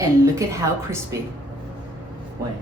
And look at how crispy. Well,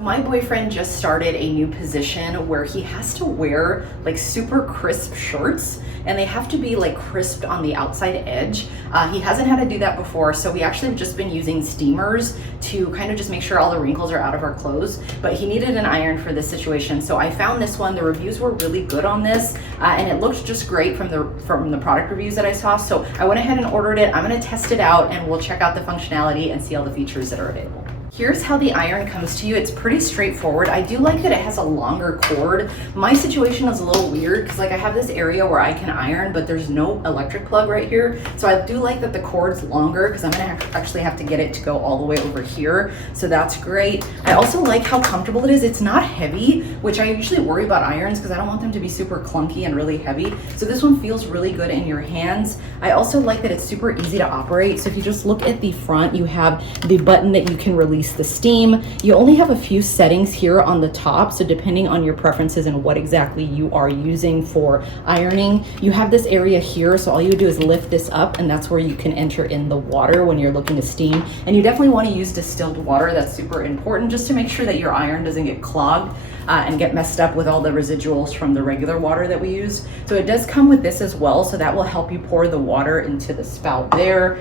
my boyfriend just started a new position where he has to wear like super crisp shirts, and they have to be like crisped on the outside edge. He hasn't had to do that before, so we actually have just been using steamers to kind of just make sure all the wrinkles are out of our clothes, but he needed an iron for this situation. So I found this one. The reviews were really good on this, and it looked just great from the product reviews that I saw. So I went ahead and ordered it. I'm gonna test it out and we'll check out the functionality and see all the features that are available. Here's how the iron comes to you. It's pretty straightforward. I do like that it has a longer cord. My situation is a little weird because like I have this area where I can iron, but there's no electric plug right here. So I do like that the cord's longer because I'm gonna actually have to get it to go all the way over here. So that's great. I also like how comfortable it is. It's not heavy, which I usually worry about irons because I don't want them to be super clunky and really heavy. So this one feels really good in your hands. I also like that it's super easy to operate. So if you just look at the front, you have the button that you can release the steam. You only have a few settings here on the top, so depending on your preferences and what exactly you are using for ironing, you have this area here. So all you would do is lift this up, and that's where you can enter in the water when you're looking to steam. And you definitely want to use distilled water. That's super important, just to make sure that your iron doesn't get clogged and get messed up with all the residuals from the regular water that we use. So it does come with this as well, so that will help you pour the water into the spout there.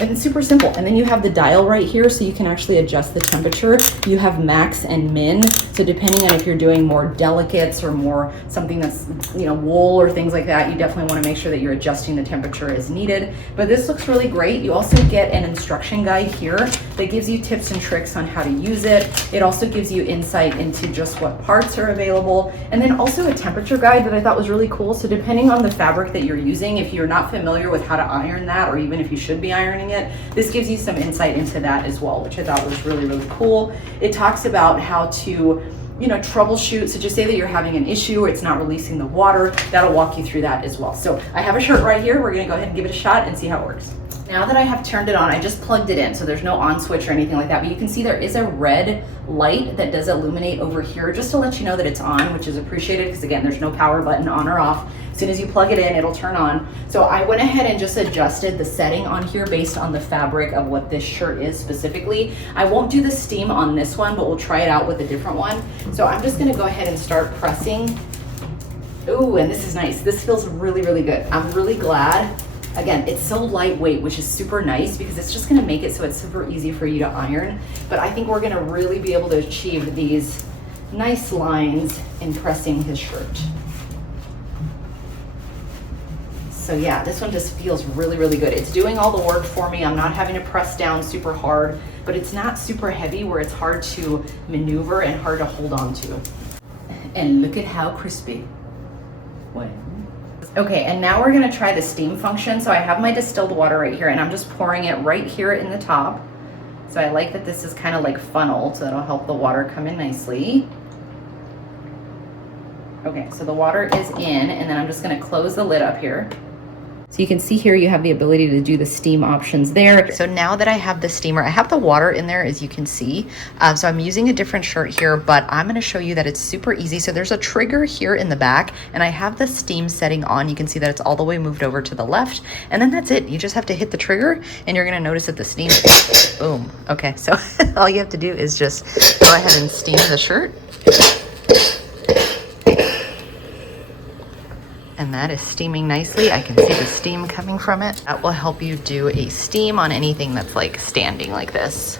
And it's super simple. And then you have the dial right here, so you can actually adjust the temperature. You have max and min. So depending on if you're doing more delicates or more something that's, you know, wool or things like that, you definitely want to make sure that you're adjusting the temperature as needed. But this looks really great. You also get an instruction guide here that gives you tips and tricks on how to use it. It also gives you insight into just what parts are available. And then also a temperature guide that I thought was really cool. So depending on the fabric that you're using, if you're not familiar with how to iron that, or even if you should be ironing it, this gives you some insight into that as well, which I thought was really, really cool. It talks about how to, you know, troubleshoot. So just say that you're having an issue, it's not releasing the water, that'll walk you through that as well. So I have a shirt right here. We're gonna go ahead and give it a shot and see how it works. Now that I have turned it on, I just plugged it in, so there's no on switch or anything like that, but you can see there is a red light that does illuminate over here just to let you know that it's on, which is appreciated because again, there's no power button on or off. As soon as you plug it in, it'll turn on. So I went ahead and just adjusted the setting on here based on the fabric of what this shirt is specifically. I won't do the steam on this one, but we'll try it out with a different one. So I'm just gonna go ahead and start pressing. Ooh, and this is nice. This feels really, really good. I'm really glad. Again, it's so lightweight, which is super nice because it's just gonna make it so it's super easy for you to iron. But I think we're gonna really be able to achieve these nice lines in pressing his shirt. So yeah, this one just feels really, really good. It's doing all the work for me. I'm not having to press down super hard, but it's not super heavy where it's hard to maneuver and hard to hold on to. And look at how crispy. Well. Okay, and now we're gonna try the steam function. So I have my distilled water right here, and I'm just pouring it right here in the top. So I like that this is kind of like funneled, so that'll help the water come in nicely. Okay, so the water is in, and then I'm just gonna close the lid up here. So you can see here you have the ability to do the steam options there. So now that I have the steamer, I have the water in there, as you can see. So I'm using a different shirt here, but I'm gonna show you that it's super easy. So there's a trigger here in the back, and I have the steam setting on. You can see that it's all the way moved over to the left, and then that's it. You just have to hit the trigger, and you're gonna notice that the steam, boom. Okay, so all you have to do is just go ahead and steam the shirt. And that is steaming nicely. I can see the steam coming from it. That will help you do a steam on anything that's like standing like this.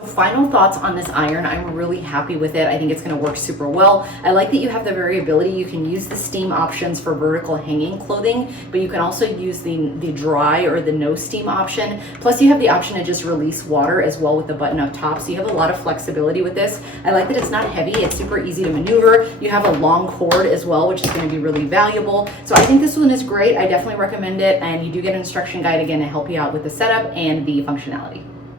Final thoughts on this iron. I'm really happy with it. I think it's going to work super well. I like that you have the variability. You can use the steam options for vertical hanging clothing, but you can also use the dry or the no steam option. Plus you have the option to just release water as well with the button up top. So you have a lot of flexibility with this. I like that it's not heavy. It's super easy to maneuver. You have a long cord as well, which is going to be really valuable. So I think this one is great. I definitely recommend it. And you do get an instruction guide again to help you out with the setup and the functionality.